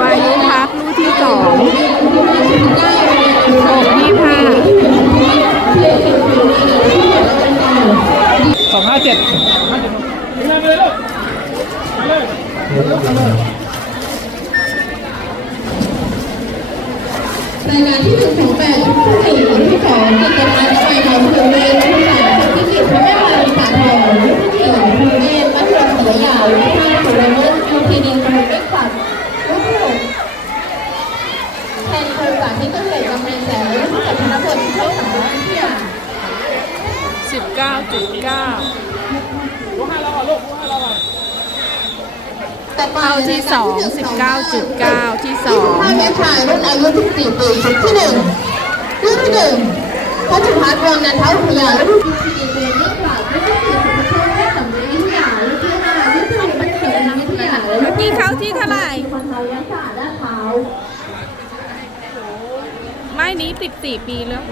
วายุพักลูกที่สองหกยี่ห้าสองห้าเจ็ดรายการที่หนึ่งสองแปดชุดที่หนึ่งที่สองกิจการไฟของเรือเมนชุดที่สามชุดที่สิบพระแม่มารีสาทองชุดที่หนึ่งชุดเมนมัธยมเสือยาวชุดที่ห้าสุรนุชชุดที่ดินกระเป๊กสัตว์ชุดที่หก แทนครูสาธิตเกษตรกำเนิดแสงและจัดธนพลเท่าสังวรวิทยสิบเก้าจุดเก้าลูกห้าเราอะลูกห้าเราอะเข้าที่สองสิบเก้าจุดเก้าที่สอง25เมตรชายรุ่นอายุ14ปีชุดที่หนึ่งรุ่นที่หนึ่งพัชพัฒน์วงนันทวิยารุ่นที่สี่เป็นเรื่องกล่ารุ่นที่สี่สุภโชคเทพสำลีวิทยารุ่นที่ห้ารุ่นที่หกบัณฑิตวิทยาเมื่อกี้เข้าที่เท่าไหร่คนไทยยศาสตร์ด้านเท้าไม้ นี้สิบสี่ปีแล้ว